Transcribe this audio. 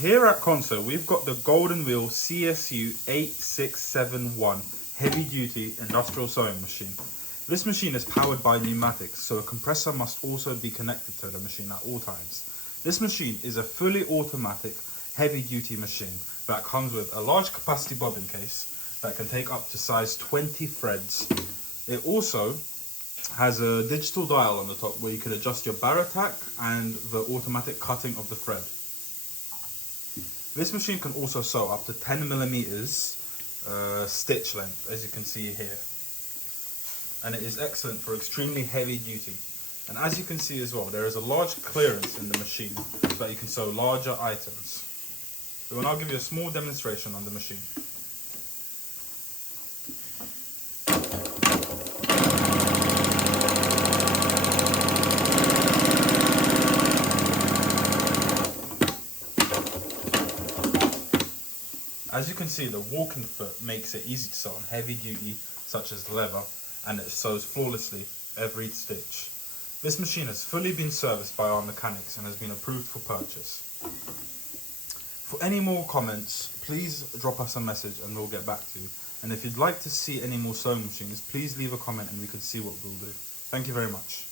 Here at Konsew, we've got the Golden Wheel CSU8671 heavy duty industrial sewing machine. This machine is powered by pneumatics, so a compressor must also be connected to the machine at all times. This machine is a fully automatic heavy duty machine that comes with a large capacity bobbin case that can take up to size 20 threads. It also has a digital dial on the top where you can adjust your bar attack and the automatic cutting of the thread. This machine can also sew up to 10 millimeters stitch length, as you can see here. And it is excellent for extremely heavy duty. And as you can see as well, there is a large clearance in the machine so that you can sew larger items. So I'll now give you a small demonstration on the machine. As you can see, the walking foot makes it easy to sew on heavy duty such as leather, and it sews flawlessly every stitch. This machine has fully been serviced by our mechanics and has been approved for purchase. For any more comments, please drop us a message and we'll get back to you. And if you'd like to see any more sewing machines, please leave a comment and we can see what we'll do. Thank you very much.